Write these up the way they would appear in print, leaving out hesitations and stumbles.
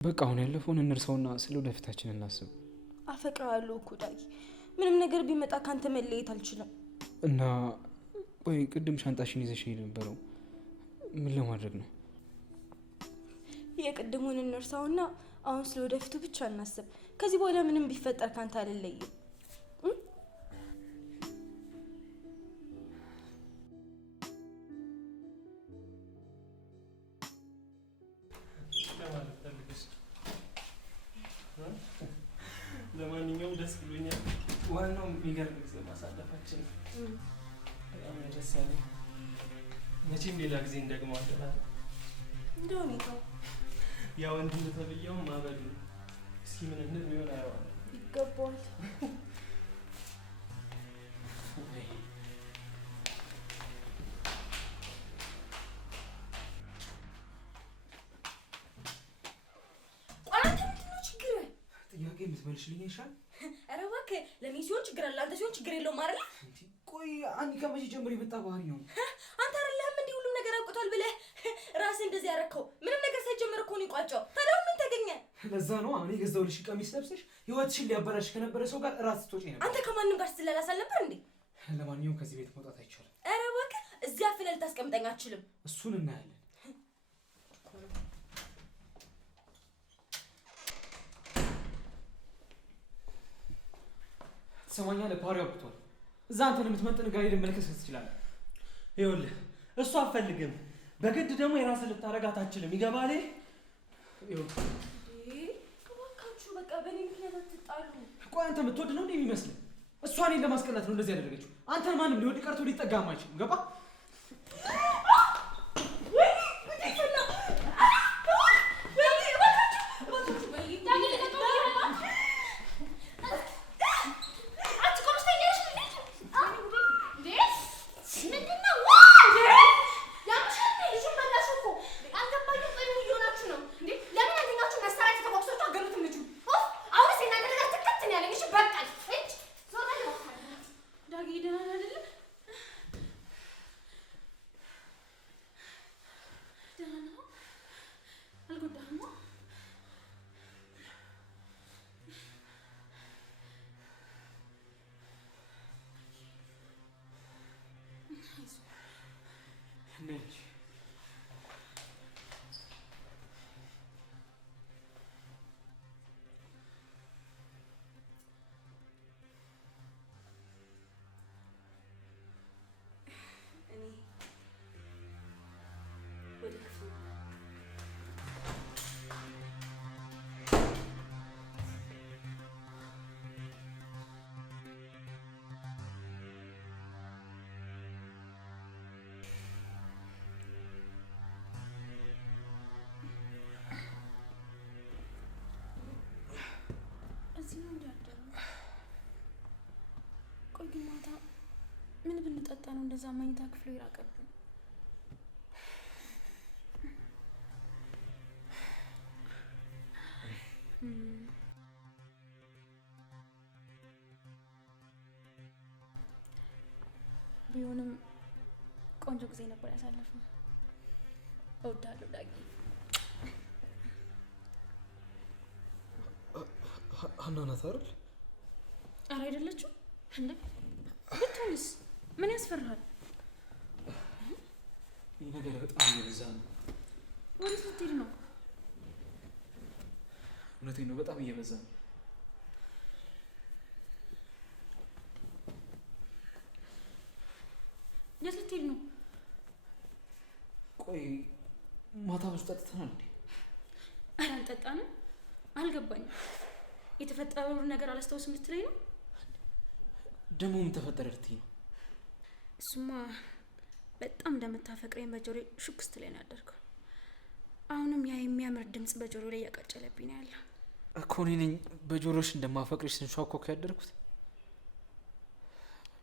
በቃ አሁን ያለፈውን እንርሳውና ስለ ወደፊታችን እናስብ። አፈቅርሃለሁ እኮ ዳጊ። ምንም ነገር ቢመጣ ካንተ መለየት አልችልም። እና ቆይ ቅድም ሻንጣሽን ይዘሽ የነበረው ምን ለማድረግ ነው? የቅድሙን እንርሳውና አሁን ስለ ወደፊቱ ብቻ እናስብ። ከዚህ በኋላ ምንም ቢፈጠር ካንተ አልለይም። ለማንኛውም ደስ ብሎኛል። ዋናው የሚገርም ጊዜ ማሳለፋችን በጣም ደስ ያለኝ። መቼም ሌላ ጊዜ እንደግመዋለን እንደ ሁኔታው። ያው እንዲህ ተብዬው ማበድ ነው። እስኪ ምን እንደሚሆን አየዋለሁ። ይገባዋል። ጥያቄ የምትመልሽልኝ ይሻል። ኧረ እባክህ ለኔ ሲሆን ችግር አለ፣ አንተ ሲሆን ችግር የለውም አይደል? ቆይ አንቺ ከመቼ ጀምሮ የመጣ ባህሪ ነው? አንተ አይደለህም እንዲህ ሁሉም ነገር አውቅቷል ብለህ ራስህ እንደዚህ ያረከው? ምንም ነገር ሳይጀምር እኮ ነው የቋጨው። ታዲያ ምን ተገኘ? ለዛ ነው አሁን የገዛሁልሽ ቀሚስ ለብሰሽ ህይወትሽን ሊያበላሽ ከነበረ ሰው ጋር እራት ስትወጪ ነበር። አንተ ከማንም ጋር ስትላላስ አልነበር እንዴ? ለማንኛውም ከዚህ ቤት መውጣት አይቻልም። ኧረ እባክህ እዚያ አፍለህ ልታስቀምጠኝ አትችልም። እሱን እናያለን። ትሰማኛለህ? ፓሪው አብቅቷል። እዛ አንተን የምትመጥን ጋር ሄደን መለከት ትችላለህ። ይኸውልህ እሱ አትፈልግም፣ በግድ ደግሞ የራስህ ልታረጋት አትችልም። ይገባል? እባካችሁ በቃ በእኔ ምክንያት አትጣሉ። ቆይ አንተ የምትወድ ነው እንዴ የሚመስልህ? እሷ እኔን ለማስቀናት ነው እንደዚህ ያደረገችው። አንተን ማንም ሊወድ ቀርቶ ሊጠጋም አይችልም። ገባ? ቆይ ግን ማታ ምን ብንጠጣ ነው እንደዛ መኝታ ክፍሉ ይራቀብን? ቢሆንም ቆንጆ ጊዜ ነበር ያሳለፍነው። እወዳለሁ ዳጊ። ሀና ናት አይደል? ኧረ አይደለችም እንዴ? ብትሆንስ ምን ያስፈራሃል? ይህ ነገር በጣም እየበዛ ነው። ወዴት ልትሄድ ነው? እውነቴን ነው፣ በጣም እየበዛ ነው። የት ልትሄድ ነው? ቆይ ማታ ብዙ ጠጥተናል እንዴ? ኧረ አልጠጣንም። አልገባኝም። የተፈጠረውን ነገር አላስታውስም ልትለኝ ነው? ደግሞ ምን ተፈጠረ ልትይ ነው? እሱማ በጣም እንደምታፈቅረኝ በጆሮዬ ሹክ ስትለኝ ነው ያደርገው። አሁንም ያ የሚያምር ድምጽ በጆሮ ላይ ያቃጨለብኝ ነው ያለው እኮ። እኔ ነኝ በጆሮሽ እንደማፈቅርሽ ስንሿኮክ ያደርኩት።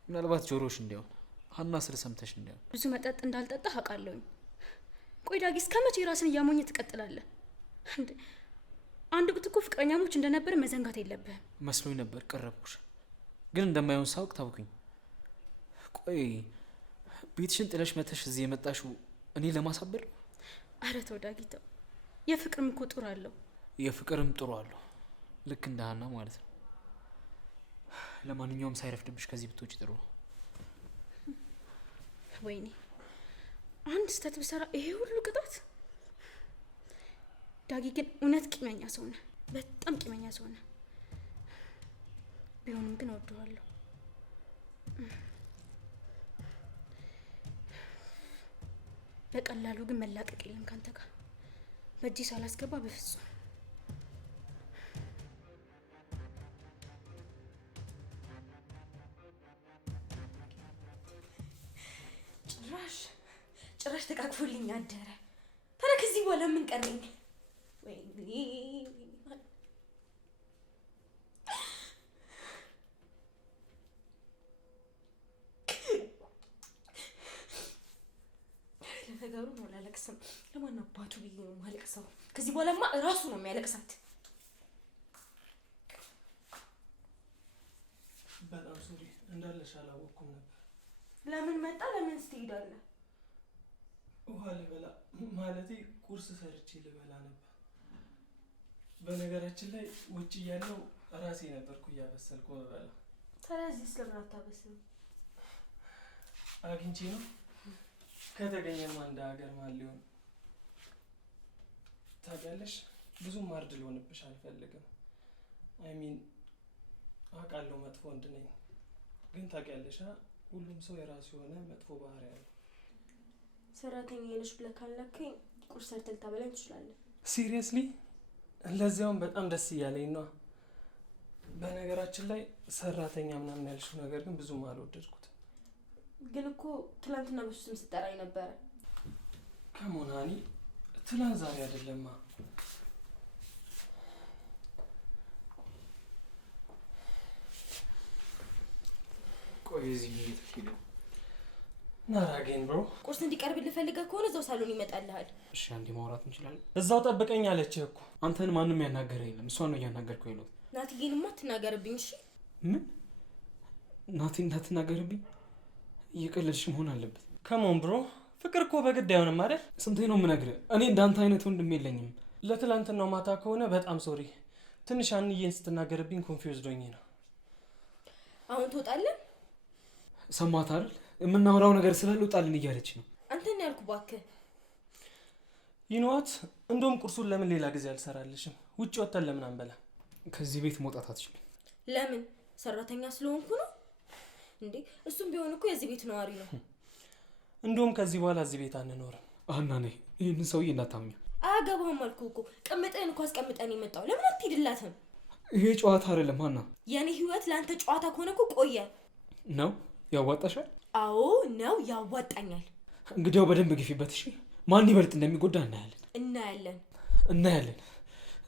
ምናልባት ጆሮሽ እንዲያውን ሀና ስለሰምተሽ እንዲያውን። ብዙ መጠጥ እንዳልጠጣ አውቃለሁኝ። ቆይ ዳጊ እስከ መቼ ራስን እያሞኘ ትቀጥላለህ እንዴ? አንድ ወቅት እኮ ፍቅረኛሞች እንደነበር መዘንጋት የለብህም። መስሎኝ ነበር ቀረብኩሽ፣ ግን እንደማይሆን ሳውቅ ታውኩኝ። ቆይ ቤትሽን ጥለሽ መተሽ እዚህ የመጣሽው እኔ ለማሳበር? አረ ተው ዳጊ ተው። የፍቅርም እኮ ጡር አለው። የፍቅርም ጥሩ አለው ልክ እንደ ሀና ማለት ነው። ለማንኛውም ሳይረፍድብሽ ከዚህ ብትወጪ ጥሩ ነው። ወይኔ አንድ ስህተት ብሰራ ይሄ ሁሉ ቅጣት። ዳጊ ግን እውነት ቂመኛ ሰው ነህ፣ በጣም ቂመኛ ሰው ነህ። ቢሆንም ግን እወደዋለሁ። በቀላሉ ግን መላቀቅ የለም ካንተ ጋር በእጅ ሳላስገባ በፍጹም። ጭራሽ ተቃቅፎልኝ አደረ። ታዲያ ከዚህ በኋላ ምን ቀረኝ? ወይኔ ለነገሩ ነው አላለቅስም። ለማን አባቱ ብዬ ነው የማለቅሰው? ከዚህ በኋላማ እራሱ ነው የሚያለቅሳት። በጣም ሶሪ፣ እንዳለሽ አላወቅኩም ነበር። ለምን መጣ? ለምን ስትሄዳለህ? ውሃ ልበላ ማለቴ ቁርስ ሰርቼ ልበላ ነበር። በነገራችን ላይ ውጭ እያለሁ ራሴ ነበርኩ እያበሰልኩ ልበላ። ታዲያ እዚህ ስለምን አታበስልም? አግኝቼ ነው። ከተገኘማ እንደ ሀገር ማን ሊሆን። ታውቂያለሽ፣ ብዙም ማርድ ልሆንብሽ አልፈልግም። አይሚን አውቃለሁ መጥፎ ወንድ ነኝ፣ ግን ታውቂያለሽ ሁሉም ሰው የራሱ የሆነ መጥፎ ባህሪ ያለው። ሰራተኛ ነሽ ብለህ ካላከኝ ቁርስ ሰርተህ ልታበላኝ ትችላለህ። ሲሪየስሊ? ለዚያውም በጣም ደስ እያለኝ ነው። በነገራችን ላይ ሰራተኛ ምናምን ያልሽው ነገር ግን ብዙም አልወደድኩት። ግን እኮ ትላንትና በሱ ስም ስጠራኝ ነበረ። ከሞን ሀኒ፣ ትላንት ዛሬ አይደለማ። ቆይ እዚህ ነው የተሄደው። ናራጌን ብሮ ቁርስ እንዲቀርብልህ ፈልገህ ከሆነ እዛው ሳሎን ይመጣልሃል። እሺ አንዴ ማውራት እንችላለን? እዛው ጠብቀኝ አለችህ እኮ። አንተን ማንም ያናገረ የለም፣ እሷን ነው እያናገርኩ ያለሁት። ናትዬንማ አትናገርብኝ እሺ? ምን ናቲ እንዳትናገርብኝ? እየቀለድሽ መሆን አለበት። ከሞን ብሮ፣ ፍቅር እኮ በግድ አይሆንም አይደል? ስንቴ ነው የምነግርህ? እኔ እንዳንተ አይነት ወንድም የለኝም። ለትላንትናው ማታ ከሆነ በጣም ሶሪ። ትንሽ አንዬን ስትናገርብኝ ኮንፊውዝ ዶኝ ነው። አሁን ትወጣለህ? ሰማት አይደል? የምናወራው ነገር ስላለ ውጣልን እያለች ነው። አንተን ያልኩህ እባክህ። ይኖት እንደውም ቁርሱን ለምን ሌላ ጊዜ አልሰራልሽም? ውጭ ወጥተን ለምን አንበላ? ከዚህ ቤት መውጣት አትችልም። ለምን? ሰራተኛ ስለሆንኩ ነው እንዴ? እሱም ቢሆን እኮ የዚህ ቤት ነዋሪ ነው። እንደውም ከዚህ በኋላ እዚህ ቤት አንኖርም። አና ነይ፣ ይህንን ሰውዬ እንዳታምኘው። አያገባህም አልኩህ እኮ። ቀምጠን እኮ አስቀምጠን የመጣው ለምን አትሄድላትም? ይሄ ጨዋታ አይደለም አና። የኔ ህይወት ለአንተ ጨዋታ ከሆነ እኮ ቆየ ነው። ያዋጣሻል? አዎ ነው፣ ያዋጣኛል። እንግዲያው በደንብ ግፊበት እሺ። ማን ይበልጥ እንደሚጎዳ እናያለን። እናያለን።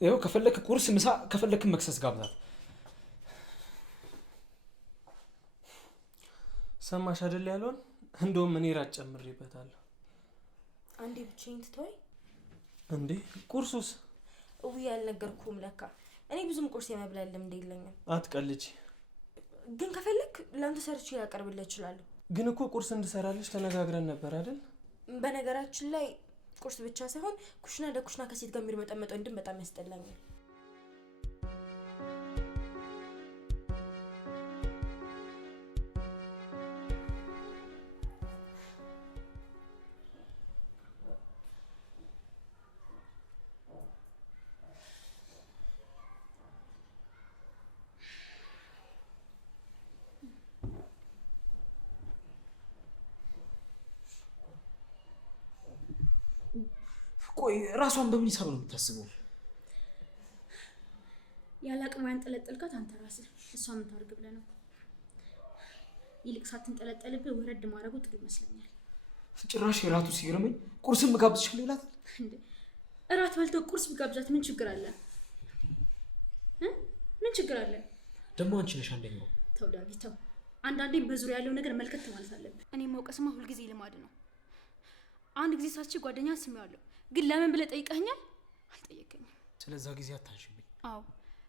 ይኸው ከፈለክ ቁርስ፣ ምሳ፣ ከፈለክ መክሰስ ጋብዛት። ሰማሽ አይደል ያለውን? እንደውም እኔ ራት ጨምሬበታለሁ። አንዴ ብቻዬን ትተወኝ እንዴ? ቁርሱስ? እውይ አልነገርኩህም ለካ። እኔ ብዙም ቁርስ የመብላት ልምድ የለኝም። አትቀልጂ። ግን ከፈለክ ለአንተ ሰርቼ ላቀርብልህ እችላለሁ። ግን እኮ ቁርስ እንድሰራልሽ ተነጋግረን ነበር አይደል? በነገራችን ላይ ቁርስ ብቻ ሳይሆን ኩሽና ለኩሽና ከሴት ጋር የሚርመጠመጠው እንድም በጣም ያስጠላኛል። ቆይ ራሷን በምን ሂሳብ ነው የምታስበው? ያለ አቅሟ ያንጠለጠልካት አንተ ራስህ። እሷ ምን ታርግ ብለህ ነው? ይልቅ ሳትንጠለጠልብህ ወረድ ማድረጉ ጥሩ ይመስለኛል። ጭራሽ የራቱ ሲገርመኝ ቁርስም ጋብዝሻለሁ ይላታል። እንዴ እራት በልተው ቁርስ ቢጋብዛት ምን ችግር አለ? ምን ችግር አለ? ደግሞ አንቺ ነሽ አንደኛው። ተው ዳጊ ተው። አንዳንዴ በዙሪያ ያለው ነገር መልከት ማለት አለብህ። እኔ መውቀስማ ሁልጊዜ ልማድ ነው። አንድ ጊዜ ሳች ጓደኛ ስሜዋለሁ፣ ግን ለምን ብለህ ጠይቀኸኛል? አልጠየቀኝም። ስለዛ ጊዜ አታንሽብኝ። አዎ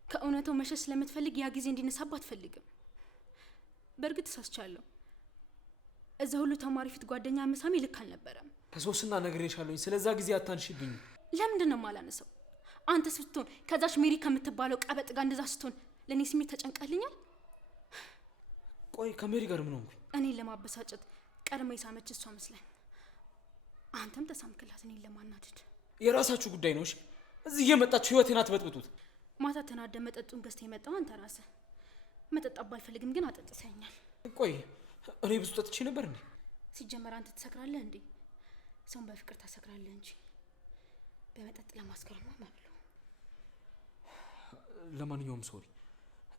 ከእውነታው መሸሽ ስለምትፈልግ ያ ጊዜ እንዲነሳብህ አትፈልግም። በእርግጥ ተሳስቻለሁ። እዛ ሁሉ ተማሪ ፊት ጓደኛ መሳሜ ልክ አልነበረም። ከሶስና ነግሬሻለሁኝ። ስለዛ ጊዜ አታንሽብኝ። ለምንድን ነው የማላነሳው? አንተስ ብትሆን ከዛች ሜሪ ከምትባለው ቀበጥ ጋር እንደዛ ስትሆን ለእኔ ስሜት ተጨንቃልኛል? ቆይ ከሜሪ ጋር ምን ሆንኩኝ? እኔን ለማበሳጨት ቀድማ የሳመች እሷ መስለኝ፣ አንተም ተሳምክላት እኔን ለማናደድ። የራሳችሁ ጉዳይ ነው። እሺ እዚህ እየመጣችሁ ህይወቴን አትበጥብጡት። ማታ ተናደ መጠጡን ገዝተህ የመጣው አንተ ራስህ። መጠጣት ባልፈልግም ግን አጠጥሰኛል። ቆይ እኔ ብዙ ጠጥቼ ነበር እንዴ? ሲጀመር አንተ ትሰክራለህ እንዴ? ሰውን በፍቅር ታሰክራለህ እንጂ በመጠጥ ለማስከረማ ማብሎ። ለማንኛውም ሶሪ፣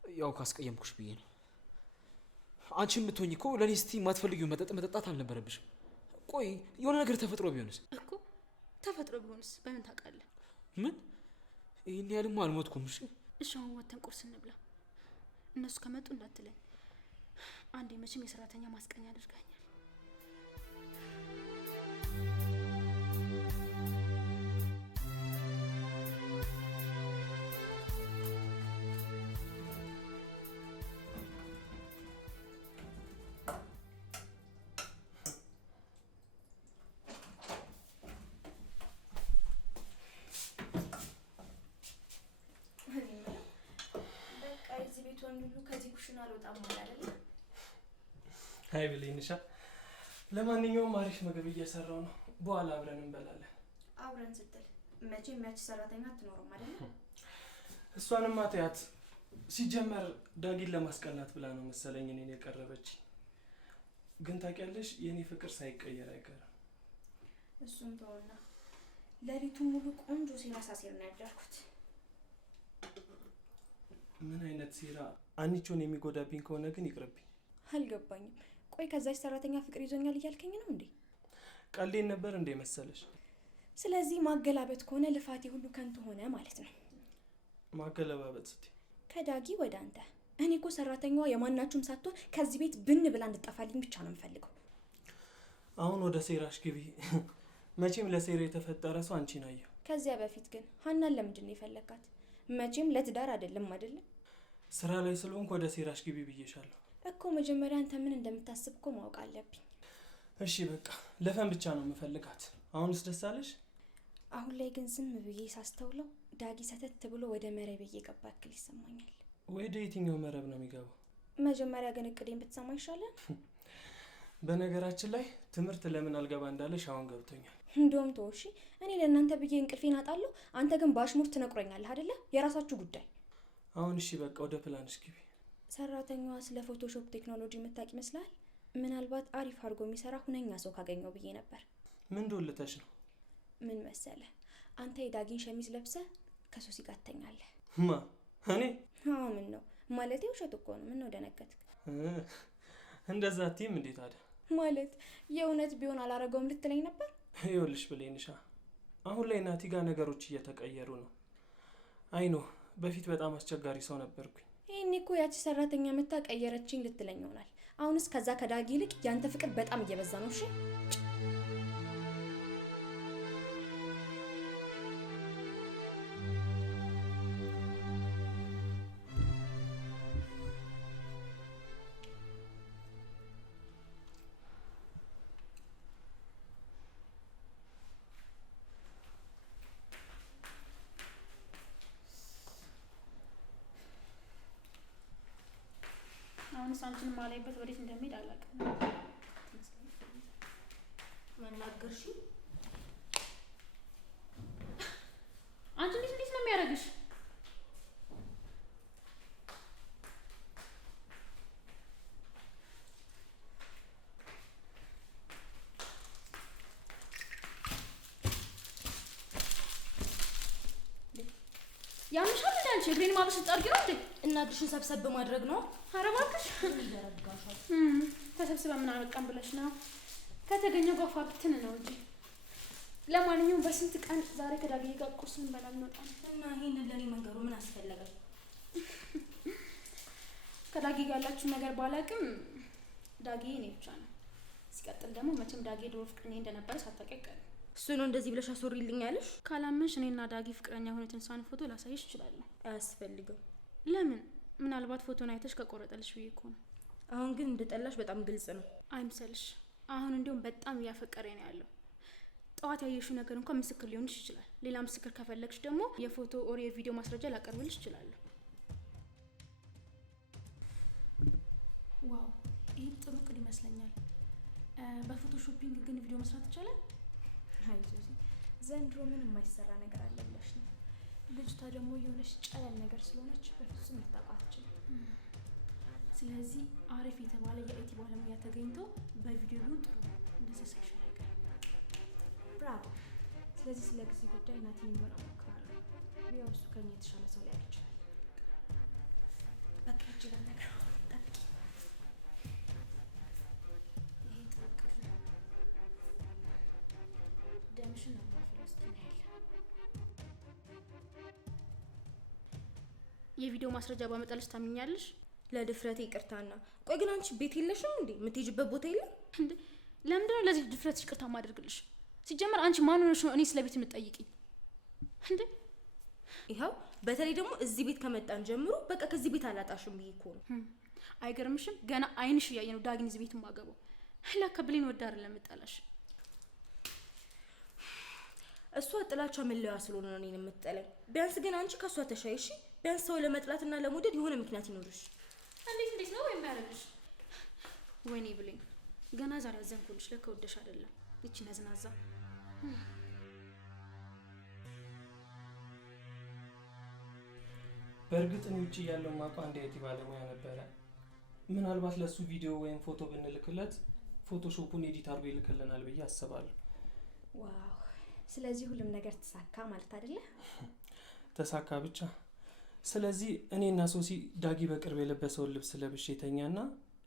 ያው ካስቀየምኩሽ ብዬ ነው። አንቺ የምትሆኝ እኮ ለእኔ እስቲ የማትፈልጊው መጠጥ መጠጣት አልነበረብሽም። ቆይ የሆነ ነገር ተፈጥሮ ቢሆንስ? እኮ ተፈጥሮ ቢሆንስ በምን ታውቃለህ? ምን ይህን ያህልማ አልሞትኩም። እሺ አሁን ወተን ቁርስ እንብላ። እነሱ ከመጡ እንዳትለኝ። አንዴ መቼም የሰራተኛ ማስቀኛ አድርጋኛል። ከዚህ ኩሽና አልወጣም ማለት አይደል? አይ ብሌንሻ፣ ለማንኛውም አሪፍ ምግብ እየሰራው ነው። በኋላ አብረን እንበላለን። አብረን ስትል መቼም ያቺ ሰራተኛ አትኖርም አይደል? እሷንማ ተያት። ሲጀመር ዳጊን ለማስቀናት ብላ ነው መሰለኝ እኔን የቀረበች። ግን ታውቂያለሽ የኔ ፍቅር ሳይቀየር አይቀርም። እሱም ተወና ሌሊቱን ሙሉ ቆንጆ ሴራ ሳሴር ነው ያደርኩት። ምን አይነት ሴራ? አንቺውን የሚጎዳብኝ ከሆነ ግን ይቅርብኝ። አልገባኝም። ቆይ ከዛች ሰራተኛ ፍቅር ይዞኛል እያልከኝ ነው እንዴ? ቀልዴን ነበር እንዴ መሰለሽ? ስለዚህ ማገላበጥ ከሆነ ልፋቴ ሁሉ ከንቱ ሆነ ማለት ነው። ማገለባበጥ ስትይ? ከዳጊ ወደ አንተ። እኔ እኮ ሰራተኛዋ የማናችሁም ሳትሆን ከዚህ ቤት ብን ብላ እንድጠፋልኝ ብቻ ነው የምፈልገው። አሁን ወደ ሴራሽ ግቢ። መቼም ለሴራ የተፈጠረ ሰው አንቺን አየሁ። ከዚያ በፊት ግን ሀናን ለምንድን ነው የፈለካት? መቼም ለትዳር አይደለም አይደለም? ስራ ላይ ስለሆንኩ ወደ ሴራሽ ግቢ ብዬሻለሁ እኮ። መጀመሪያ አንተ ምን እንደምታስብ እኮ ማወቅ አለብኝ። እሺ በቃ ለፈን ብቻ ነው የምፈልጋት። አሁንስ ደስ አለሽ? አሁን ላይ ግን ዝም ብዬ ሳስተውለው ዳጊ ሰተት ብሎ ወደ መረብ እየገባ ያክል ይሰማኛል። ወደ የትኛው መረብ ነው የሚገባው? መጀመሪያ ግን እቅዴን ብትሰማ ይሻላል። በነገራችን ላይ ትምህርት ለምን አልገባ እንዳለሽ አሁን ገብቶኛል። እንደውም ተወሺ፣ እኔ ለእናንተ ብዬ እንቅልፌን አጣለሁ፣ አንተ ግን ባሽሙር ትነቁረኛለህ አይደለ? የራሳችሁ ጉዳይ። አሁን እሺ በቃ ወደ ፕላንሽ ግቢ። ሰራተኛዋ ስለ ፎቶሾፕ ቴክኖሎጂ የምታውቅ ይመስላል? ምናልባት አሪፍ አድርጎ የሚሰራ ሁነኛ ሰው ካገኘው ብዬ ነበር። ምን ዶልተሽ ነው? ምን መሰለ፣ አንተ የዳጊን ሸሚዝ ለብሰህ ከሶሲ ጋር ትተኛለህ። ማ እኔ? አዎ ምን ነው ማለቴ፣ ውሸት እኮ ነው። ምን ነው ደነገጥክ? እንደዛ አትይም እንዴ ታዲያ? ማለት የእውነት ቢሆን አላረገውም ልትለኝ ነበር? ይኸውልሽ ብሌንሻ፣ አሁን ላይ ናቲ ጋር ነገሮች እየተቀየሩ ነው። አይኖ በፊት በጣም አስቸጋሪ ሰው ነበርኩኝ። ይሄኔ እኮ ያቺ ሰራተኛ መታ ቀየረችኝ ልትለኝ ይሆናል። አሁንስ ከዛ ከዳጊ ይልቅ ያንተ ፍቅር በጣም እየበዛ ነው። እሺ አሁንስ አንቺን ማላይበት ወዴት እንደሚሄድ አላውቅም። መናገርሽ አንቺ እንዴት ነው የሚያደርግሽ? ያምሻል እንዴ? አንቺ እግሬን ማበሽ ጠርጊ ነው እንዴ? እናትሽን ሰብሰብ በማድረግ ነው። ኧረ እባክሽ ተሰብስበን ምን አመጣን ብለሽ ነው? ከተገኘው ጋር ፋብትን ነው እንጂ። ለማንኛውም በስንት ቀን ዛሬ ከዳጊ ጋር ቁርስ እንበላ እንወጣለን። እና ይሄንን ለኔ መንገሩ ምን አስፈለገ? ከዳጊ ጋር ያላችሁ ነገር ባላቅም ዳጊ እኔ ብቻ ነው። ሲቀጥል ደግሞ መቼም ዳጊ ድሮ ፍቅረኛ እንደነበረ ሳታውቂ አይቀርም። እሱ ነው እንደዚህ ብለሽ አስወሪልኝ ያለሽ? ካላመንሽ እኔና ዳጊ ፍቅረኛ ሆነን የተነሳን ፎቶ ላሳይሽ እችላለሁ። አያስፈልግም። ለምን? ምናልባት ፎቶን አይተሽ ከቆረጠልሽ ብዬ እኮ ነው። አሁን ግን እንደጠላሽ በጣም ግልጽ ነው። አይምሰልሽ። አሁን እንዲሁም በጣም እያፈቀረ ነው ያለው። ጠዋት ያየሽው ነገር እንኳን ምስክር ሊሆንሽ ይችላል። ሌላ ምስክር ከፈለግሽ ደግሞ የፎቶ ኦር የቪዲዮ ማስረጃ ላቀርብልሽ እችላለሁ። ዋው ይሄ ጥሩ እቅድ ይመስለኛል። በፎቶሾፒንግ ግን ቪዲዮ መስራት ይቻላል? አይ ጆሲ፣ ዘንድሮ ምን የማይሰራ ነገር አለ ብለሽ ነው? ልጅቷ ደግሞ የሆነች ጨለል ነገር ስለሆነች በፍጹም ልታውቃት አትችልም። ስለዚህ አሪፍ የተባለ የአይቲ ባለሙያ ተገኝቶ በቪዲዮ ቢሆን ጥሩ ነው። እንደዛ ሳይሻል አይቀርም። ብራቮ። ስለዚህ ስለ ጊዜ ጉዳይ ናቲን ቢሆን አሞክራለሁ። ያው እሱ ከኛ የተሻለ ሰው ሊያውቅ ይችላል። በቃ ይችላል ነገር ጠብቂ። ይሄ ጥቅል ደምሽን ነው ፍልስጤን ያለ የቪዲዮ ማስረጃ ባመጣልሽ ታምኛለሽ? ለድፍረቴ ይቅርታና። ቆይ ግን አንቺ ቤት የለሽም እንዴ? የምትሄጂበት ቦታ የለም እንዴ? ለምንድን ነው ለዚህ ድፍረትሽ ይቅርታ ማድረግልሽ? ሲጀመር አንቺ ማን ሆነሽ ነው እኔ ስለ ቤት የምትጠይቂኝ እንዴ? ይኸው በተለይ ደግሞ እዚህ ቤት ከመጣን ጀምሮ በቃ ከዚህ ቤት አላጣሽም ብዬ እኮ ነው። አይገርምሽም? ገና አይንሽ እያየ ነው ዳግን እዚህ ቤት ማገባው። ለካ ብሌን ወዳ አይደለም የምጠላሽ። እሷ ጥላቻ መለያ ስለሆነ ነው እኔን የምትጠላኝ። ቢያንስ ግን አንቺ ከሷ ተሻይሽ። ቢያንስ ሰው ለመጥላትና ለመውደድ የሆነ ምክንያት ይኖርሽ። እንዴት ነው የሚያደርግሽ? ወይኔ ብሌን ገና ዛሬ አዘንኩልሽ። ለካ ወደሽ አይደለም እቺ ነዝናዛ። በእርግጥ እኔ ውጭ ያለው ማቋ አንድ አይቲ ባለሙያ ነበረ። ምናልባት ለሱ ቪዲዮ ወይም ፎቶ ብንልክለት ፎቶሾፑን ኤዲት አድርጎ ይልክልናል ብዬ አስባለሁ። ዋው! ስለዚህ ሁሉም ነገር ተሳካ ማለት አይደለ? ተሳካ ብቻ። ስለዚህ እኔና ሶሲ ዳጊ በቅርብ የለበሰውን ልብስ ለብሼ ተኛና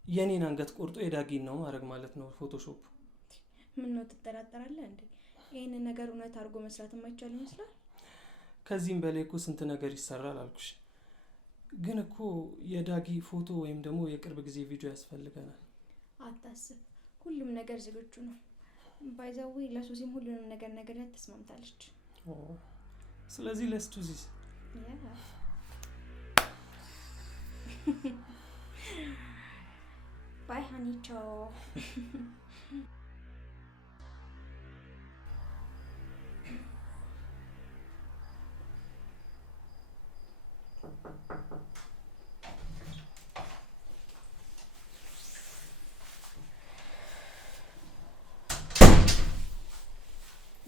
የኔን አንገት ቆርጦ የዳጊን ነው ማድረግ ማለት ነው ፎቶሾፕ። ምን ነው ትጠራጠራለህ እንዴ? ይሄንን ነገር እውነት አድርጎ መስራት የማይቻል ይመስላል? ከዚህም በላይ እኮ ስንት ነገር ይሰራል አልኩሽ። ግን እኮ የዳጊ ፎቶ ወይም ደግሞ የቅርብ ጊዜ ቪዲዮ ያስፈልገናል። አታስብ፣ ሁሉም ነገር ዝግጁ ነው። ባይዛዊ ለሶሲም ሁሉንም ነገር ነገራት ተስማምታለች። ስለዚህ let's do this. ባይ ሃኒቾ።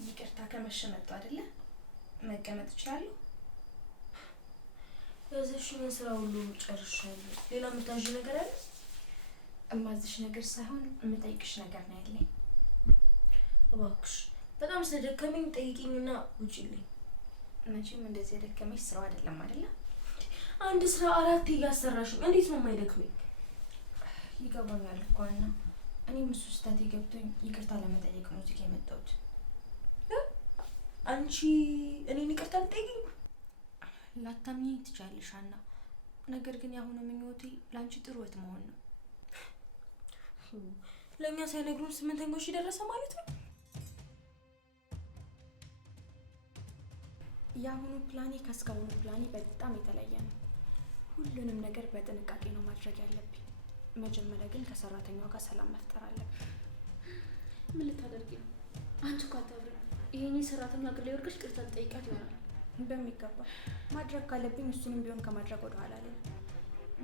ይቅርታ ከመሸ መጣሁ አይደለ? መቀመጥ እችላለሁ? ያዘሽኝን ስራ ሁሉ ጨርሻለሁ። ሌላ የምታዥ ነገር አለ? እማዝሽ ነገር ሳይሆን የምጠይቅሽ ነገር ነው ያለኝ። እባክሽ በጣም ስለደከመኝ ጠይቂኝና ውጪልኝ። መቼም እንደዚህ የደከመሽ ስራው አይደለም አይደለ? አንድ ስራ 4 እያሰራሽኝ እንዴት ነው የማይደክመኝ? ይገባኛል እኮ እና እኔም እሱ ስህተቴ ገብቶኝ ይቅርታ ለመጠየቅ ነው እዚህ የመጣሁት። አንቺ እኔን ይቅርታ ልጠይቂኝ? ላታምኚኝ ትችያለሽ አና፣ ነገር ግን የአሁኑ ምኞቴ ለአንቺ ጥሩ እህት መሆን ነው። ለእኛ ሳይነግሩን 8ኛው ሺህ ደረሰ ማለት ነው? የአሁኑ ፕላኔ ከእስካሁኑ ፕላኔ በጣም የተለየ ነው። ሁሉንም ነገር በጥንቃቄ ነው ማድረግ ያለብኝ። መጀመሪያ ግን ከሰራተኛዋ ጋር ሰላም መፍጠር አለብኝ። ምን ልታደርጊ ነው? አንቺ እኮ አታብሪ። ይሄኔ ሰራተኛ ግለ ወርቅሽ ቅርታ ጠይቃት ይሆናል። በሚገባ ማድረግ ካለብኝ እሱንም ቢሆን ከማድረግ ወደ ኋላ ላይ።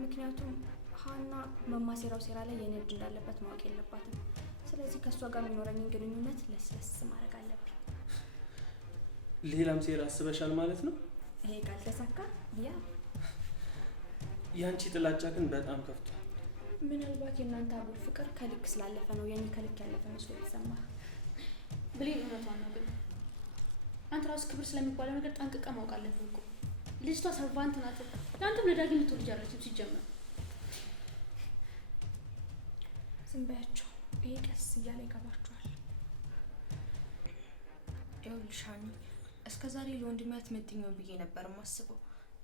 ምክንያቱም ሀና መማሴራው ሴራ ላይ የኔ እጅ እንዳለበት ማወቅ የለባትም። ስለዚህ ከእሷ ጋር የሚኖረኝን ግንኙነት ለስለስ ማድረግ አለብኝ። ሌላም ሴራ አስበሻል ማለት ነው? ይሄ ካልተሳካ ያንቺ ጥላቻ ግን በጣም ከፍቷል። ምናልባት የእናንተ አጉል ፍቅር ከልክ ስላለፈ ነው የኔ ከልክ ያለፈ መስሎ የተሰማ። ብሌን እውነቷን ነው። ግን አንተ ራሱ ክብር ስለሚባለው ነገር ጠንቅቀህ ማወቅ አለብህ እኮ። ልጅቷ ሰርቫንት ናት። ለአንተም ለዳጊ ልትወልጅ አለችም ሲጀመር። ዝም በያቸው፣ ይሄ ቀስ እያለ ይገባቸዋል። ይኸውልሽ ሀኒ፣ እስከ ዛሬ ለወንድሜ አትመጥኚውም ብዬ ነበር የማስበው።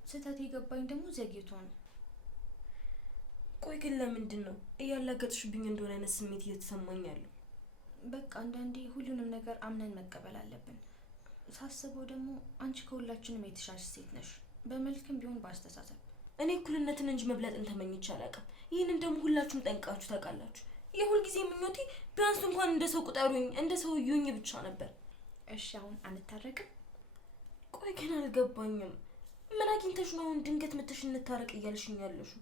ስህተት የገባኝ ደግሞ ዘግይቶ ነው። ቆይ ግን ለምንድን ነው እያላገጥሽብኝ እንደሆነ አይነት ስሜት እየተሰማኝ ያለው? በቃ አንዳንዴ ሁሉንም ነገር አምነን መቀበል አለብን። ሳስበው ደግሞ አንቺ ከሁላችንም የተሻለሽ ሴት ነሽ፣ በመልክም ቢሆን በአስተሳሰብ። እኔ እኩልነትን እንጂ መብለጥን ተመኝቼ አላውቅም። ይህንን ደግሞ ሁላችሁም ጠንቅቃችሁ ታውቃላችሁ። የሁልጊዜ ምኞቴ ቢያንስ እንኳን እንደ ሰው ቁጠሩኝ፣ እንደ ሰው እዩኝ ብቻ ነበር። እሺ አሁን አንታረቅም? ቆይ ግን አልገባኝም። ምን አግኝተሽ ነው አሁን ድንገት መተሽ እንታረቅ እያልሽኝ ያለሽው?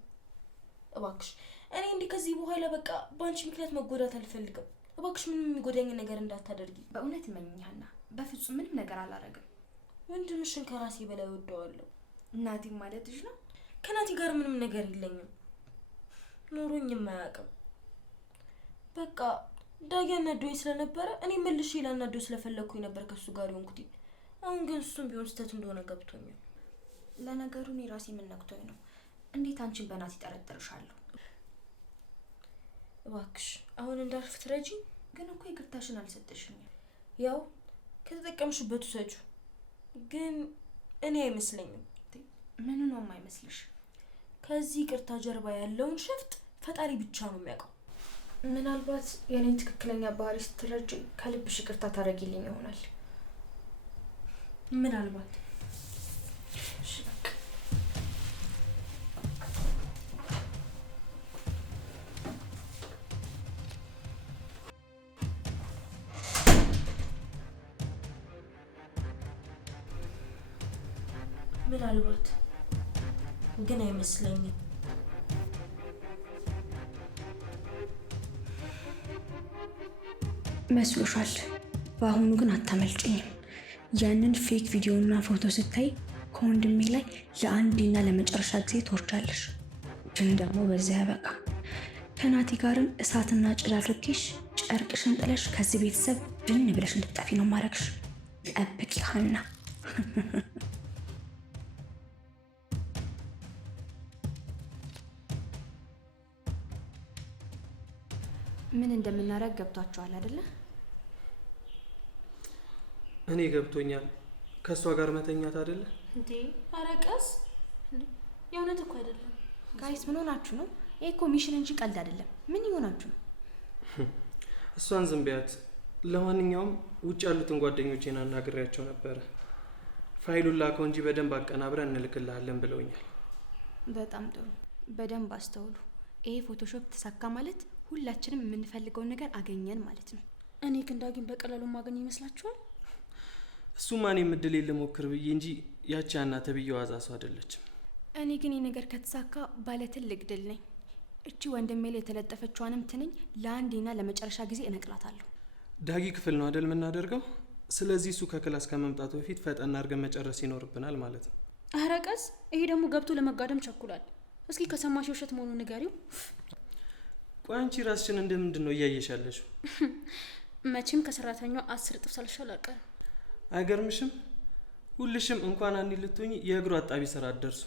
እባክሽ እኔ እንዲህ ከዚህ በኋላ በቃ በአንቺ ምክንያት መጎዳት አልፈልግም። እባክሽ ምንም የሚጎዳኝ ነገር እንዳታደርጊ። በእውነት እመኚኝ ሀና፣ በፍጹም ምንም ነገር አላረግም። ወንድምሽን ከራሴ በላይ ወደዋለሁ። ናቲም ማለትሽ ነው? ከናቲ ጋር ምንም ነገር የለኝም፣ ኖሮኝም አያውቅም። በቃ ዳጊ አናዶኝ ስለነበረ እኔ መልሼ ላናደው ስለፈለግኩኝ ነበር ከሱ ጋር የሆንኩት። አሁን ግን እሱም ቢሆን ስህተት እንደሆነ ገብቶኛል። ለነገሩ እኔ ራሴ ምን ነክቶኝ ነው? እንዴት አንቺን በናቲ ጠረጥርሻለሁ? እባክሽ አሁን እንዳልፍ ትረጂ። ግን እኮ ይቅርታሽን አልሰጠሽኝም። ያው ከተጠቀምሽበት ውሰጂው። ግን እኔ አይመስለኝም። ምኑ ነው የማይመስልሽ? ከዚህ ይቅርታ ጀርባ ያለውን ሸፍጥ ፈጣሪ ብቻ ነው የሚያውቀው። ምናልባት የኔን ትክክለኛ ባህሪ ስትረጂ ከልብሽ ይቅርታ ታደርጊልኝ ይሆናል። ምናልባት እሺ በቃ ምናልባት ግን አይመስለኝም። መስሎሻል? በአሁኑ ግን አታመልጭኝም። ያንን ፌክ ቪዲዮና ፎቶ ስታይ ከወንድሜ ላይ ለአንዴና ለመጨረሻ ጊዜ ትወርጃለሽ። ግን ደግሞ በዚያ ያበቃ። ከናቲ ጋርም እሳትና ጭድ አድርጌሽ ጨርቅሽን ጥለሽ ከዚህ ቤተሰብ ብን ብለሽ እንድትጠፊ ነው ማድረግሽ። ጠብቂ ሀና። ምን እንደምናደርግ ገብቷቸዋል አይደለ? እኔ ገብቶኛል። ከእሷ ጋር መተኛት አይደለ እንዴ? ኧረ ቀስ። የእውነት እኮ አይደለም። ጋይስ ምን ሆናችሁ ነው? ይሄ እኮ ሚሽን እንጂ ቀልድ አይደለም። ምን ይሆናችሁ ነው? እሷን ዝም ቢያት። ለማንኛውም ውጭ ያሉትን ጓደኞቼን አናግሬያቸው ነበረ። ፋይሉን ላከው እንጂ በደንብ አቀናብረን እንልክልሃለን ብለውኛል። በጣም ጥሩ። በደንብ አስተውሉ። ይሄ ፎቶሾፕ ተሳካ ማለት ሁላችንም የምንፈልገውን ነገር አገኘን ማለት ነው። እኔ ግን ዳጊን በቀላሉ ማገኝ ይመስላችኋል? እሱማ እኔም እድል ልሞክር ብዬ እንጂ ያቺ ሀና ተብዬ ዋዛ ሰው አይደለችም። እኔ ግን ይህ ነገር ከተሳካ ባለ ትልቅ ድል ነኝ። እቺ ወንድሜ ላይ የተለጠፈችዋንም ትንኝ ለአንዴና ለመጨረሻ ጊዜ እነቅላታለሁ። ዳጊ ክፍል ነው አይደል የምናደርገው? ስለዚህ እሱ ከክላስ ከመምጣቱ በፊት ፈጠን አድርገን መጨረስ ይኖርብናል ማለት ነው። ኧረ ቀስ። ይሄ ደግሞ ገብቶ ለመጋደም ቸኩሏል። እስኪ ከሰማሽ ውሸት መሆኑን ንገሪው። ቆይ አንቺ ራስሽን እንደምንድን ነው እያየሽ ያለሽው? መቼም ከሰራተኛው 10 እጥፍ ሳልሻል አልቀርም። አይገርምሽም? ሁልሽም እንኳን አኒ ልትሆኚ የእግሩ አጣቢ ስራ አትደርሱ።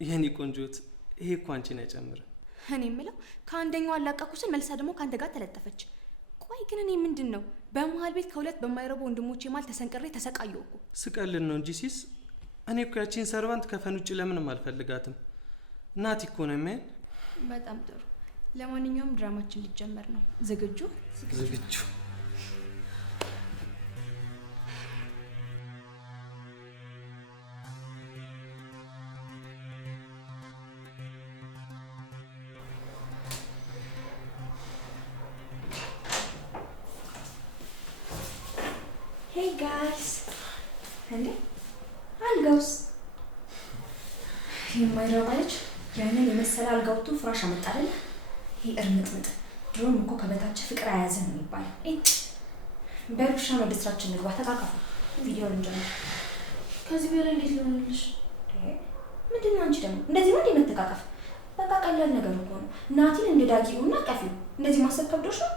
የኔ ቆንጆት፣ ይሄ እኮ አንቺን አይጨምርም። እኔ የምለው ከአንደኛው አላቀኩስን መልሳ ደግሞ ከአንተ ጋር ተለጠፈች። ቆይ ግን እኔ ምንድን ነው በመሀል ቤት ከሁለት በማይረቡ ወንድሞቼ ማል ተሰንቅሬ ተሰቃየሁ እኮ። ስቀልን ነው እንጂ ሲስ። እኔ እኮ ያቺን ሰርቫንት ከፈን ውጭ ለምንም አልፈልጋትም። ናቲ እኮ ነው የሚያል። በጣም ጥሩ። ለማንኛውም ድራማችን ሊጀመር ነው። ዝግጁ? ዝግጁ። ሄይ ጋይስ፣ እንዴ አልጋውስ የማይረባ ልጅ ያንን የመሰለ አልጋውቱ ፍራሽ አመጣልን። ይሄ እርምጥምጥ ድሮም እኮ ከበታች ፍቅር አያዘን ነው የሚባለው። በሩሻ ነው ወደ ስራችን ንግባ። ተቃቀፉ። ቪዲዮውን እንጀምር። ከዚህ በላይ እንዴት ሊሆንልሽ? ምንድን ነው አንቺ ደግሞ እንደዚህ ነው እንዴ መተቃቀፍ? በቃ ቀላል ነገር እኮ ነው። ናቲን እንደ ዳጊውና ቀፊው እንደዚህ ማሰብ ከብዶሽ ነው?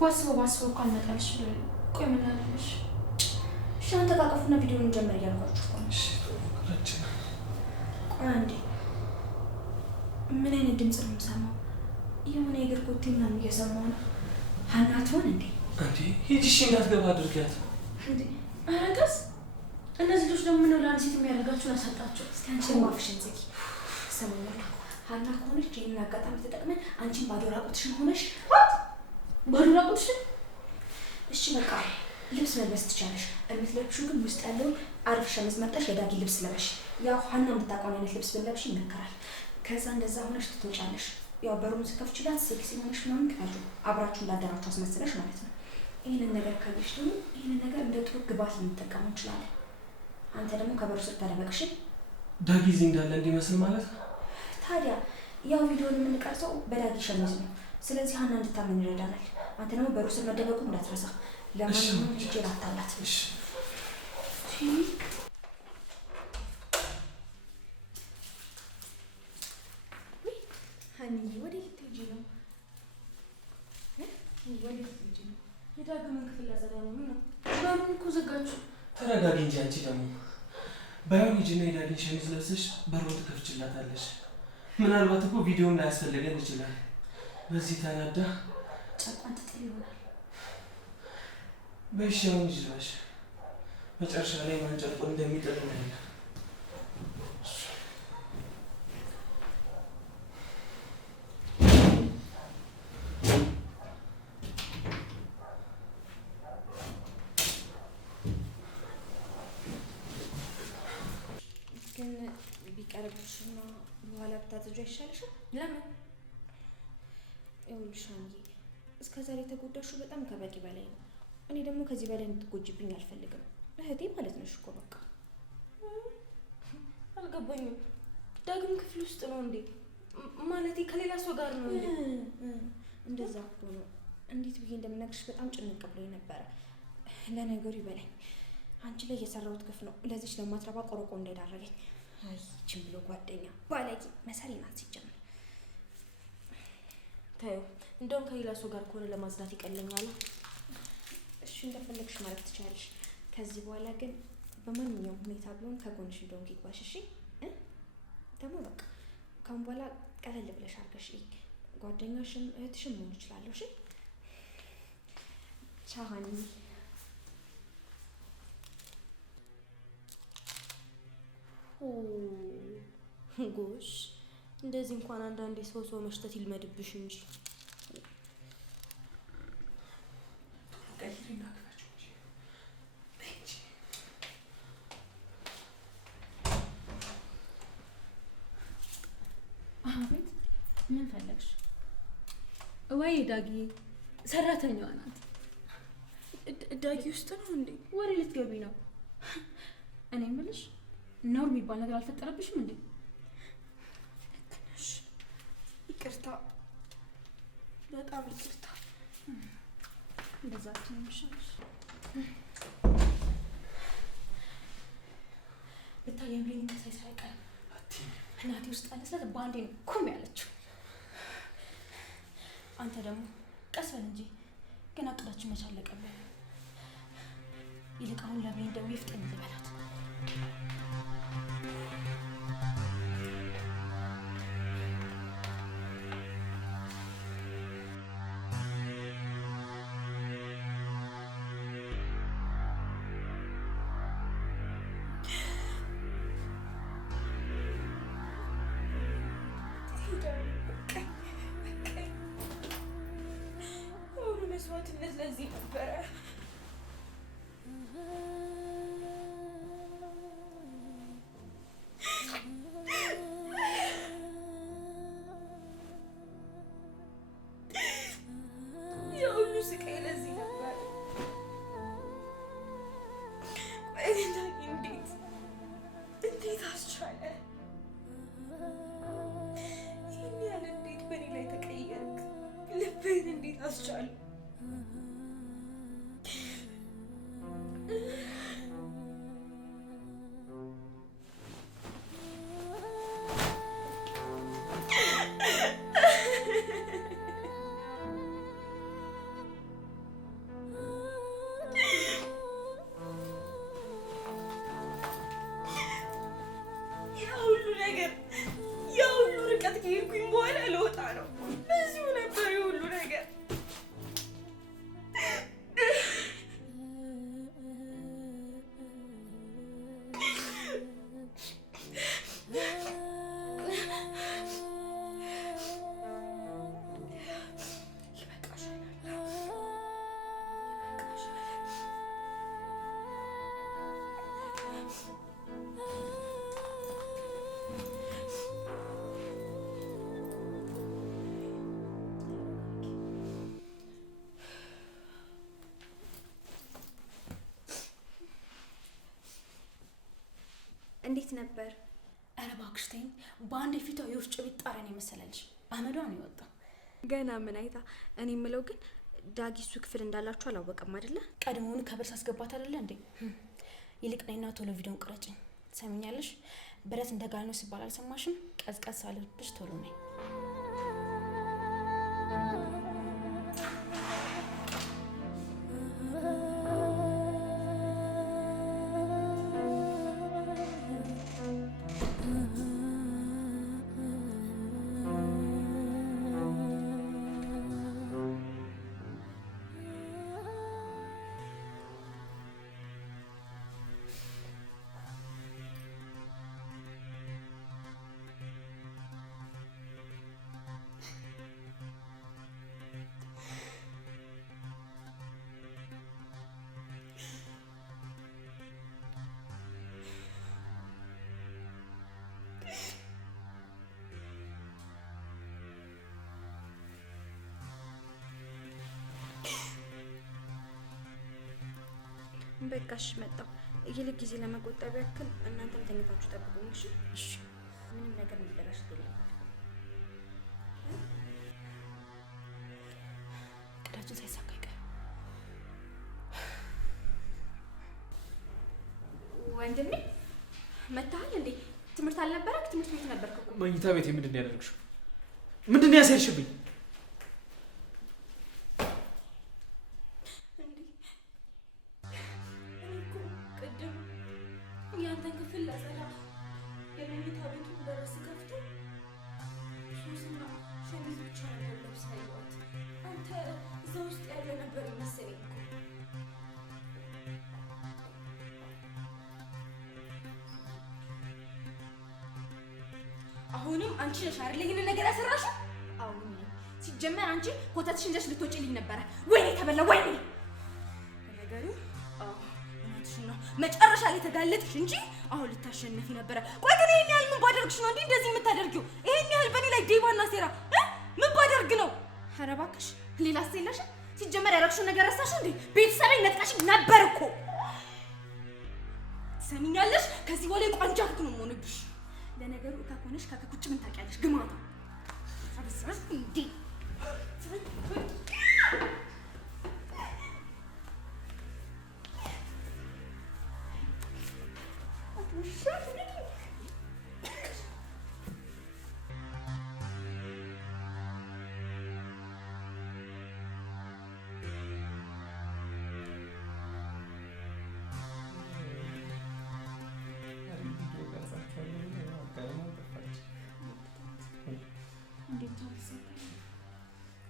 ባስበው እኮ አልመጣልሽ ብሎ ቆይ ምን አለሽ? እሺ አሁን ተቃቀፉና ቪዲዮውን እንጀምር እያልኳችሁ እኮ ነው። እሺ ተወራችን። ቆይ አንዴ፣ ምን አይነት ድምጽ ነው የምሰማው? የሆነ የእግር ኮቴ ምናምን እየሰማሁ ነው። ሀና ትሆን እንዴ? እንዴ ሂጂ፣ እሺ እንዳትገባ አድርጊያት። እንዴ ኧረ ቀስ። እነዚህ ልጆች ደግሞ ምነው ለአንድ ሴት የሚያደርጋችሁን አሳጣችሁ። እስቲ አንቺ ማፍሽን ዝጊ። ሰማኛለሁ። ሀና ከሆነች ይህንን አጋጣሚ ተጠቅመን አንቺን ባዶ ራቁትሽን ሆነሽ ባዶ ራቁትሽን። እሺ በቃ ልብስ መልበስ ትቻለሽ። የምትለብሺው ግን ውስጥ ያለውን አሪፍ ሸሚዝ መርጠሽ የዳጊ ልብስ ለበሽ። ያው ሀና የምታውቀውን አይነት ልብስ ብለብሽ ይመከራል። ከዛ እንደዛ ሆነሽ ትወጫለሽ። ያው በሩን ስከፍችላት ሴክሲ ሆነሽ ምናምን ክፈሉ። አብራችሁ እንዳደራችሁ አስመስለሽ ማለት ነው። ይህንን ነገር ካየሽ ደግሞ ይህንን ነገር እንደ ጥሩ ግባት ልንጠቀመው እንችላለን። አንተ ደግሞ ከበሩ ስር ተደበቅሽ። ዳጊ እዚህ እንዳለ እንዲመስል ማለት ነው። ታዲያ ያው ቪዲዮን የምንቀርጸው በዳጊ ሸሚዝ ነው። ስለዚህ ሀና እንድታመን ይረዳናል። አንተ ደግሞ በሩ ስር መደበቁ እንዳትረሳ። ለማንኛውም ሂጅ ላታላት። ሀኒዬ ወዴት ልትሄጂ ነው? ወዴት ልትሄጂ ነው? የዳግምን ክፍል ላጸዳ ነው። ምን ነው በሩን እኮ ዘጋችሁ። ተረጋጊ እንጂ አንቺ ደግሞ ባይሆን ሂጂና የዳጊን ሸሚዝ ለብሰሽ በሩን ትከፍችላታለሽ። ምናልባት እኮ ቪዲዮን ላያስፈልገን ይችላል። በዚህ ተናዳ ጨርቋን ትጥል ይሆናል። በሻውን ይዝባሽ መጨረሻ ላይ ማን ጨርቁን እንደሚጥል ነው። ግን ቢቀርብሽና በኋላ ብታዘጁ አይሻልሽም? ለምን? ይኸውልሽ ሀኒዬ እስከ ዛሬ የተጎዳሽው በጣም ከበቂ በላይ ነው። እኔ ደግሞ ከዚህ በላይ እንድትጎጂብኝ አልፈልግም። እህቴ ማለት ነሽ እኮ በቃ። አልገባኝም። ዳግም ክፍል ውስጥ ነው እንዴ? ማለቴ ከሌላ ሰው ጋር ነው እንዴ? እንደዛ እኮ ነው። እንዴት ብዬ እንደምነግርሽ በጣም ጭንቅ ብሎኝ ነበረ። ለነገሩ ይበለኝ። አንቺ ላይ የሰራሁት ግፍ ነው ለዚች ለማትረባ ቆረቆ እንዳይዳረገኝ። አይ ይህችን ብሎ ጓደኛ ባለጌ መሰሪ ናት ሲጀምር። ታየው እንደውም ከሌላ ሰው ጋር ከሆነ ለማጽዳት ይቀለኛል። እሺ እንደፈለግሽ ማለት ትችላለሽ። ከዚህ በኋላ ግን በማንኛውም ሁኔታ ቢሆን ከጎንሽ እንደሆንኩ ይግባሽ። እሺ ደግሞ በቃ ካሁን በኋላ ቀለል ብለሽ አድርገሽ ጓደኛሽም እህትሽም መሆን እችላለሁ። እሺ ቻው ሀኒ። ጎሽ እንደዚህ እንኳን አንዳንዴ ሰው መሽተት ይልመድብሽ እንጂ። አቤት፣ ምን ፈለግሽ? ወይ ዳጊ ሰራተኛዋ ናት። ዳጊ ውስጥ ነው እንዴ? ወሬ ልትገቢ ነው? እኔ የምልሽ ነውር የሚባል ነገር አልፈጠረብሽም እንዴ? ይቅርታ፣ በጣም ይቅርታ። እንደዛ ትንሽሽ ብታይ ብሌን ከሳይ ሳይቀር እናቴ ውስጥ አለ ስለ ባንዴ ነው ኩም ያለችው። አንተ ደግሞ ቀስ በል እንጂ ግን አቅዳችን መቻል አለቀብን። ይልቅ አሁን ለብሌን ደውዬ ፍጠኝ ልበላት። መስዋዕትነት ለዚህ ነበረ። የሁሉ ስቃይ ለዚህ ነበረ። ቆይ እንዴት አስቻለ? ይህን ያህል እንዴት በእኔ ላይ ተቀየርክ? ልብህን እንዴት አስቻለ? እንዴት ነበር? ኧረ እባክሽ ተይኝ። በአንድ ፊቷ የወፍጮ ቤት ጠረን የመሰለልሽ አመዷ ነው የወጣው። ገና ምን አይታ? እኔ የምለው ግን ዳጊ እሱ ክፍል እንዳላችሁ አላወቀም አይደለ? ቀድሞውኑ ከብር ሳስገባት አይደለ እንዴ? ይልቅ ነይና ቶሎ ቪዲዮን ቅረጭኝ። ትሰሚኛለሽ? ብረት እንደጋል ነው ሲባል አልሰማሽም? ቀዝቀዝ ሳለብሽ ቶሎ ነይ። በቃሽ መጣሁ። ይልቅ ጊዜ ለመቆጠብ ያክል እናንተም ተኝታችሁ ጠብቁኝ እሺ? እሺ። ምንም ነገር የሚበላሽ የለም። ቅዳችን ሳይሳካ ይቀር። ወንድሜ መታሃል እንዴ? ትምህርት አልነበረክ? ትምህርት ቤት ነበርክ እኮ። መኝታ ቤት ምንድን ነው ያደረግሽው? ምንድን ነው ያሰርሽብኝ? ያንተን ክፍል ላጸዳ የመኝታ ቤቱን በረስ ከፍቶ ሱስና ሸሚዝ ብቻ ነበር ለብሳ ያየኋት። አንተ እዛ ውስጥ ያለ ነበር መሰለኝ እኮ። አሁንም አንቺ ነሽ አይደል ይሄንን ነገር ያሰራሽው? አሁን ሲጀመር አንቺ ኮተትሽን ይዘሽ ልትወጪልኝ ነበረ። ወይኔ ተበላ ወይኔ። ነገሩ መጨረሻ ላይ ተጋለጥሽ እንጂ አሁን ልታሸንፊ ነበረ። ቆይ ግን ይሄን ያህል ምን ባደርግሽ ነው እንደዚህ የምታደርጊው? ይሄን ያህል በኔ ላይ ዴባና ሴራ ምን ባደርግ ነው? ኧረ እባክሽ ሌላ ሴላሽ። ሲጀመር ያደረግሽው ነገር ረሳሽ እንዴ? ቤተሰቤን ነጥቀሽ ነበር እኮ። ትሰሚኛለሽ? ከዚህ በላይ ቋንጃ ፍክ ነው የምሆንብሽ። ለነገሩ ከሆነሽ ከኩጭ ምን ታውቂያለሽ? ግማታ አብስራስ እንዴ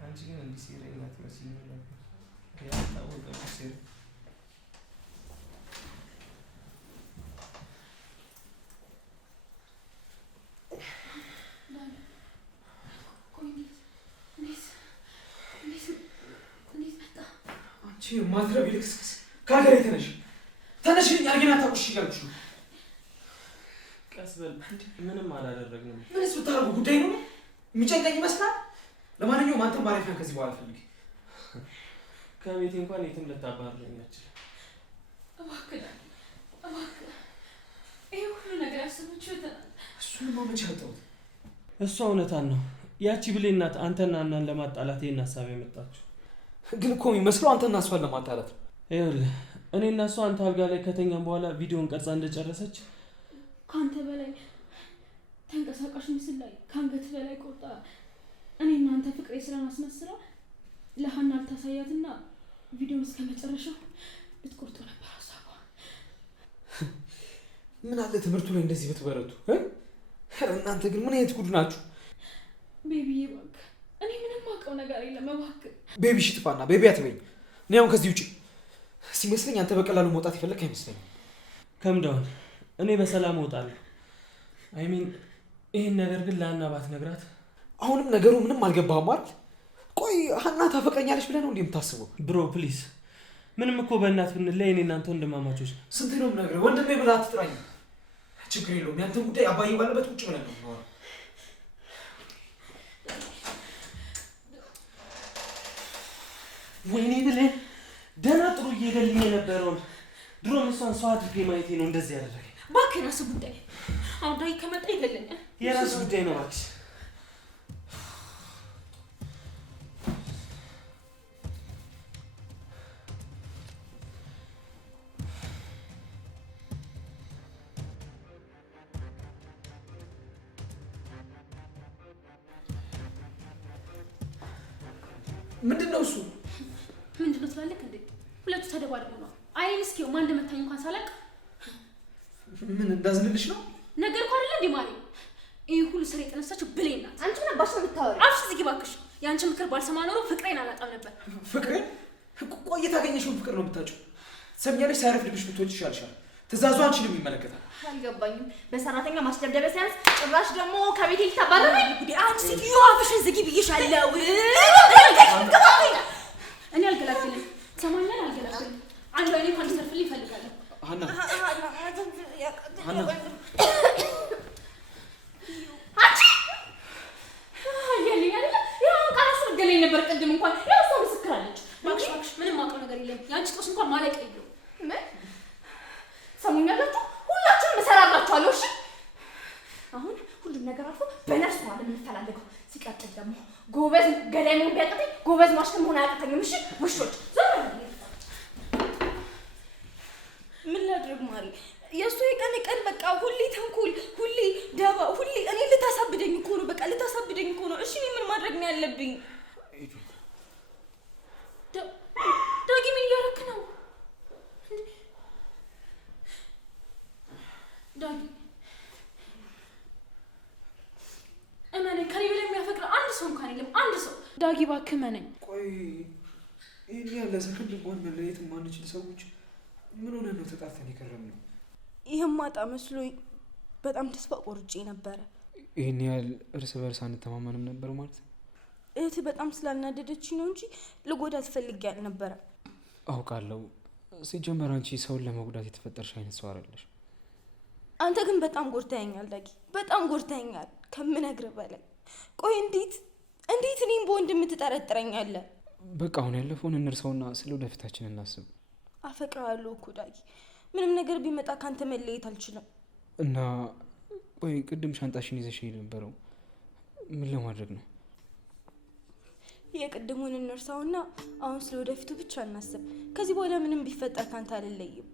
አንቺ ግን እንዲህ ሲሪየስ አትመስይም ነበር። ያልታወቀ ሲሪየስ አንቺ ማትረብ ይልክስክስ ከሀገሬ ተነሽ ተነሽ። አርጌና ታውሽ ይላልኩሽ ነው። ቀስ በል ምንም አላደረግንም። ምንስ ብታረጉ ጉዳይ ነው የሚጨንቀኝ ይመስላል። ለማንኛውም አንተም ማረፊያን ከዚህ በኋላ ፈልግ። ከቤቴ እንኳን የትም ልታባርረኝ አትችልም። እባክህ እባክህ፣ ይሄ ሁሉ ነገር ያሰበችው እሱንማ መቼ አጣሁት። እሷ እውነታን ነው። ያቺ ብሌን ናት አንተና እናን ለማጣላት ይሄን ሀሳብ ያመጣችው። ግን እኮ የሚመስለው አንተና እሷን ለማጣላት ነው። ይኸውልህ እኔ እና እሷ አንተ አልጋ ላይ ከተኛም በኋላ ቪዲዮን ቀርጻ እንደጨረሰች ከአንተ በላይ ተንቀሳቃሽ ምስል ላይ ከአንገት በላይ ቆርጣ እኔ እናንተ ፍቅሬ ስራን አስመስላ ለሀና ልታሳያትና ቪዲዮን እስከ መጨረሻው ልትቆርጦ ነበር ሀሳቧ። ምን አለ ትምህርቱ ላይ እንደዚህ ብትበረቱ። እናንተ ግን ምን አይነት ጉድ ናችሁ? ቤቢዬ እባክህ፣ እኔ ምንም አውቀው ነገር የለም እባክህ። ቤቢ ሽጥፋና ቤቢ አትበይኝ። እኔ አሁን ከዚህ ውጪ ሲመስለኝ አንተ በቀላሉ መውጣት ይፈልግ አይመስለኝም። ከምዳውን እኔ በሰላም እወጣለሁ። አይሚን ይሄን ነገር ግን ለሀና ባትነግራት። አሁንም ነገሩ ምንም አልገባህም አይደል? ቆይ ሀና ታፈቅረኛለች ብለህ ነው እንዴ የምታስበው? ብሮ ፕሊዝ፣ ምንም እኮ በእናት ብንለይ እኔ እናንተ ወንድማማቾች። ስንት ነው የምነግርህ? ወንድሜ ብለህ አትጥራኝ። ችግር የለውም። ያንተን ጉዳይ አባዬ ባለበት ቁጭ ብለን ነው የምናወራው። ወይኔ ብለን ደህና ጥሩ እየሄደልኝ የነበረውን ድሮም እሷን ሰው አድርጌ ማየቴ ነው እንደዚህ ያደረገኝ። እባክህ የራስህ ጉዳይ። አሁን ዳጊ ከመጣ ይገለኛል። የራስህ ጉዳይ ነው እባክሽ። ምንድነው እሱ? ምንድነው ትላለህ እንዴ? ሁለቱ ተደባድበው ነው። አይን እስኪው ማን እንደመታኝ እንኳን ሳላውቅ ምን እንዳዝንልሽ ነው? ነገር እኮ አይደለ እንዴ ማሪ? ይሄ ሁሉ ስራ የጠነሳችው ብሌን ናት። አንቺ ምን አባሽ ነው የምታወሪው? አፍሽ ዝጊ እባክሽ። የአንቺ ምክር ባልሰማ ኖሮ ፍቅሬን አላጣም ነበር። ፍቅሬን? ቆይ የታገኘሽውን ፍቅር ነው የምታጭው? ሰምኛለሽ፣ ሳይረፍድብሽ ብትወጪ ይሻልሻል። ትእዛዙ አንቺንም ይመለከታል። አልገባኝም። በሰራተኛ ማስደብደበ ሲያንስ ጭራሽ ደግሞ ከቤቴ ልታባረረኝ? አንቺ ሴትዮ አፍሽን ዝጊ ብዬሻለሁ። እኔ አልገላግልም። ሰማኛል፣ አልገላግልም። አንድ አይኔ እንኳን እንዲሰርፍልኝ እፈልጋለሁ። ሀና አየልኝ አይደለ? ያው ቃላሱ ገለኝ ነበር ቅድም እንኳን ያው እሷ ምስክራለች። እባክሽ እባክሽ፣ ምንም አውቀው ነገር የለም። የአንቺ ጦስ እንኳን ማለቂያ የለውም። ምን ሰሙኛላችሁ? ሁላችሁም እሰራላችኋለሁ። እሺ አሁን ሁሉም ነገር አልፎ በነርስ ነው የምንፈላለገው። ሲቀጥል ደግሞ ጎበዝ ገዳይ መሆን ቢያቅተኝ ጎበዝ ማሽከም መሆን አያቅተኝም። እሺ ውሾች ዞር ምን ላድርግ ማሪ? የእሱ የቀን በቃ ሁሌ ተንኮል፣ ሁሌ ደባ፣ ሁሌ እኔ ልታሳብደኝ እኮ ነው። በቃ ልታሳብደኝ እኮ ነው። እሺ እኔ ምን ማድረግ ነው ያለብኝ? ዳጊ ምን እያደረክ ነው? ዳጊ እመነኝ፣ ከኔ በላይ የሚያፈቅር አንድ ሰው እንኳን የለም። አንድ ሰው ዳጊ እባክህ እመነኝ። ቆይ ይህን ያለ ሰከንድ እንኳን መለየት የማንችል ሰዎች ምን ሆነ ነው ተጣልተን የከረምነው? ይህም ማጣ መስሎኝ በጣም ተስፋ ቆርጬ ነበረ። ይህን ያህል እርስ በርስ አንተማመንም ነበር ማለት? እህት በጣም ስላልናደደች ነው እንጂ ልጎዳት ፈልጌ አልነበረ። አውቃለሁ። ሲጀመር አንቺ ሰውን ለመጉዳት የተፈጠርሽ አይነት ሰው አይደለሽ። አንተ ግን በጣም ጎድተኸኛል ዳጊ፣ በጣም ጎድተኸኛል ከምነግርህ በላይ። ቆይ እንዴት እኔም በወንድም ትጠረጥረኛለህ? በቃ አሁን ያለፈውን እንርሳውና ስለ ወደፊታችን እናስብ። አፈቅርሃለሁ እኮ ዳጊ፣ ምንም ነገር ቢመጣ ካንተ መለየት አልችልም። እና ቆይ ቅድም ሻንጣሽን ይዘሽ የነበረው ምን ለማድረግ ነው? የቅድሙን እንርሳውና አሁን ስለ ወደፊቱ ብቻ እናስብ። ከዚህ በኋላ ምንም ቢፈጠር ካንተ አልለይም።